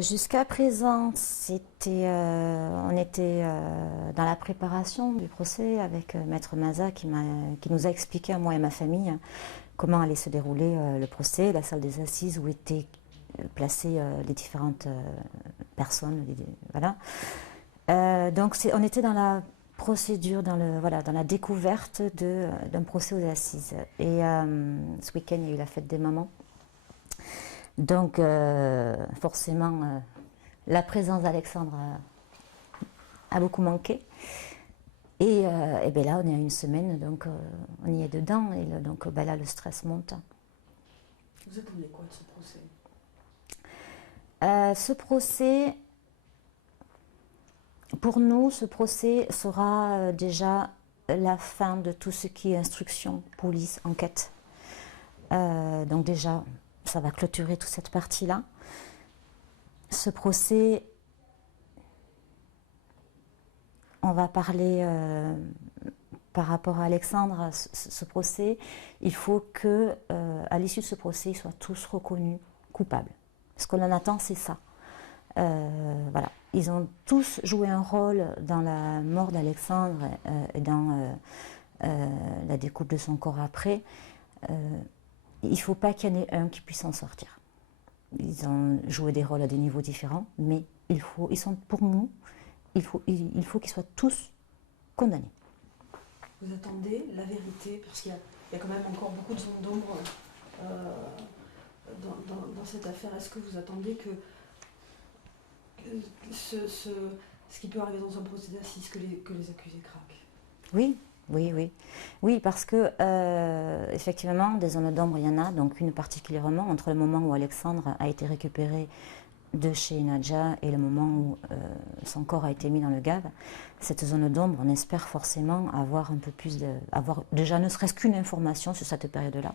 Jusqu'à présent, on était dans la préparation du procès avec Maître Maza qui nous a expliqué à moi et ma famille comment allait se dérouler le procès, la salle des assises où étaient placées les différentes personnes. Voilà. Donc on était dans la procédure, dans la découverte d'un procès aux assises. Et ce week-end, il y a eu la fête des mamans. Donc forcément, la présence d'Alexandre a beaucoup manqué. Et bien là, on est à une semaine, donc on y est dedans. Et donc là, le stress monte. Vous attendez quoi de ce procès? Ce procès, pour nous, ce procès sera déjà la fin de tout ce qui est instruction, police, enquête. Donc déjà, ça va clôturer toute cette partie-là. Ce procès, on va parler par rapport à Alexandre, ce procès, il faut que, à l'issue de ce procès, ils soient tous reconnus coupables. Ce qu'on en attend, c'est ça. Voilà. Ils ont tous joué un rôle dans la mort d'Alexandre et dans la découpe de son corps après. Il ne faut pas qu'il y en ait un qui puisse en sortir. Ils ont joué des rôles à des niveaux différents, mais pour nous, il faut qu'ils soient tous condamnés. Vous attendez la vérité, parce qu'il y a quand même encore beaucoup de zones d'ombre dans cette affaire. Est-ce que vous attendez que ce qui peut arriver dans un procès d'assises, que les accusés craquent? Oui, parce que effectivement, des zones d'ombre, il y en a, donc une particulièrement entre le moment où Alexandre a été récupéré de chez Nadja et le moment où son corps a été mis dans le gave. Cette zone d'ombre, on espère forcément avoir un peu plus avoir déjà ne serait-ce qu'une information sur cette période-là.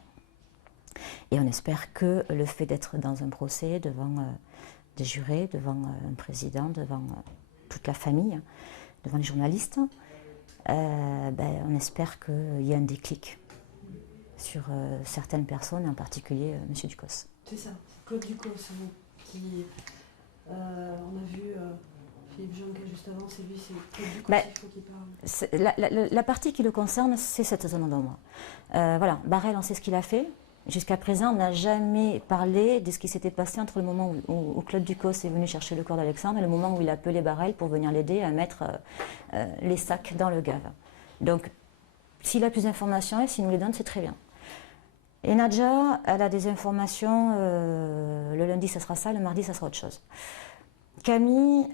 Et on espère que le fait d'être dans un procès devant des jurés, devant un président, devant toute la famille, devant les journalistes, on espère qu'il y a un déclic sur certaines personnes, en particulier M. Ducos. C'est ça, Claude Ducos, qui, on a vu Philippe Jonquet juste avant, c'est lui, c'est Claude Ducos, il faut qu'il parle. La partie qui le concerne, c'est cette zone d'ombre. Voilà, Barrel, on sait ce qu'il a fait. Jusqu'à présent, on n'a jamais parlé de ce qui s'était passé entre le moment où Claude Ducos est venu chercher le corps d'Alexandre et le moment où il a appelé Barrel pour venir l'aider à mettre les sacs dans le gave. Donc, s'il a plus d'informations et s'il nous les donne, c'est très bien. Et Nadja, elle a des informations, le lundi ça sera ça, le mardi ça sera autre chose. Camille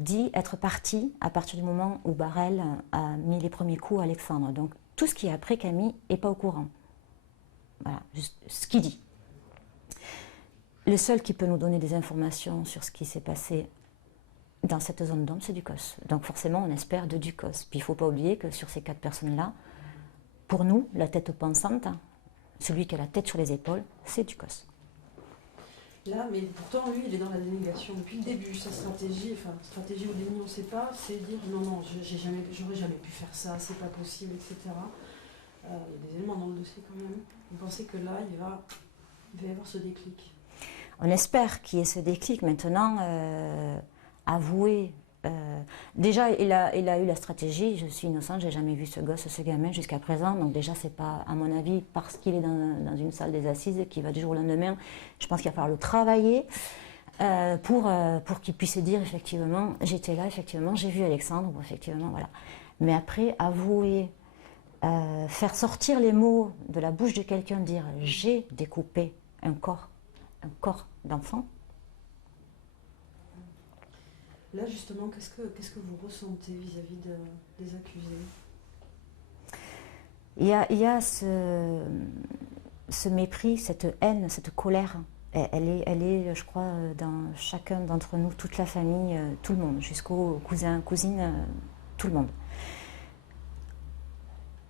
dit être partie à partir du moment où Barrel a mis les premiers coups à Alexandre. Donc, tout ce qui est après, Camille n'est pas au courant. Voilà, juste ce qu'il dit. Le seul qui peut nous donner des informations sur ce qui s'est passé dans cette zone d'ombre, c'est Ducos. Donc forcément, on espère de Ducos. Puis il ne faut pas oublier que sur ces 4 personnes-là, pour nous, la tête pensante, celui qui a la tête sur les épaules, c'est Ducos. Là, mais pourtant, lui, il est dans la dénégation depuis le début. Sa stratégie, stratégie ou déni, on ne sait pas, c'est dire non, j'aurais jamais pu faire ça, c'est pas possible, etc. Il y a des éléments dans le dossier quand même. Vous pensez que là, il va y avoir ce déclic? On espère qu'il y ait ce déclic. Maintenant, avouer. Déjà, il a eu la stratégie. Je suis innocente, j'ai jamais vu ce gosse, ce gamin jusqu'à présent. Donc déjà, c'est pas, à mon avis, parce qu'il est dans une salle des assises qu'il va du jour au lendemain. Je pense qu'il va falloir le travailler pour qu'il puisse dire effectivement, j'étais là, effectivement, j'ai vu Alexandre, effectivement, voilà. Mais après, avouer. Faire sortir les mots de la bouche de quelqu'un, dire j'ai découpé un corps d'enfant. Là justement, qu'est-ce que vous ressentez vis-à-vis des accusés? Il y a ce mépris, cette haine, cette colère. Elle est, je crois, dans chacun d'entre nous, toute la famille, tout le monde, jusqu'aux cousins, cousines, tout le monde.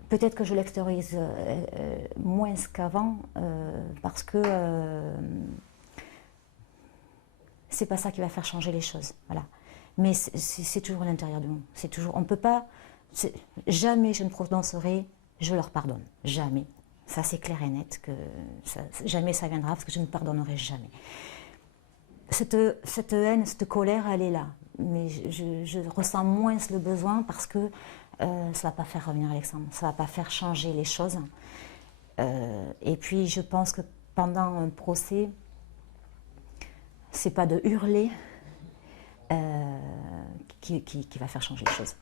Peut-être que je l'extériorise moins qu'avant parce que c'est pas ça qui va faire changer les choses. Voilà. Mais c'est toujours à l'intérieur de nous. C'est toujours. On peut pas. Jamais je ne prononcerai. Je leur pardonne. Jamais. Ça c'est clair et net que jamais ça viendra parce que je ne pardonnerai jamais. cette haine, cette colère, elle est là. Mais je ressens moins le besoin parce que ça ne va pas faire revenir Alexandre, ça ne va pas faire changer les choses. Et puis je pense que pendant un procès, c'est pas de hurler qui va faire changer les choses.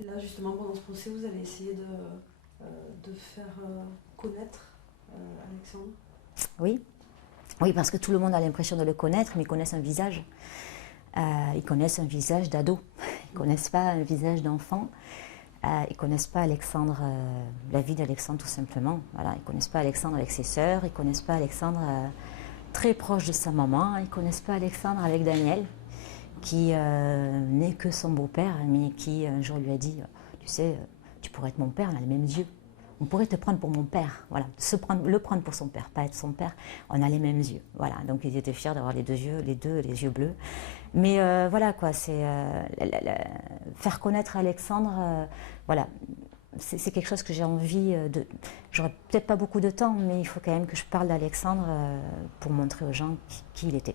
Et là, justement, pendant ce procès, vous allez essayer de faire connaître Alexandre? Oui. Oui, parce que tout le monde a l'impression de le connaître, mais ils connaissent un visage. Ils connaissent un visage d'ado. Ils ne connaissent pas un visage d'enfant. Ils ne connaissent pas Alexandre, la vie d'Alexandre tout simplement. Voilà, ils ne connaissent pas Alexandre avec ses sœurs, ils ne connaissent pas Alexandre très proche de sa maman, ils ne connaissent pas Alexandre avec Daniel, qui n'est que son beau-père, mais qui un jour lui a dit, tu sais, tu pourrais être mon père, on a les mêmes yeux. On pourrait te prendre pour mon père, voilà, le prendre pour son père, pas être son père, on a les mêmes yeux, voilà. Donc ils étaient fiers d'avoir les yeux bleus. Mais voilà quoi, c'est faire connaître Alexandre, voilà, c'est quelque chose que j'ai envie de. J'aurais peut-être pas beaucoup de temps, mais il faut quand même que je parle d'Alexandre pour montrer aux gens qui il était.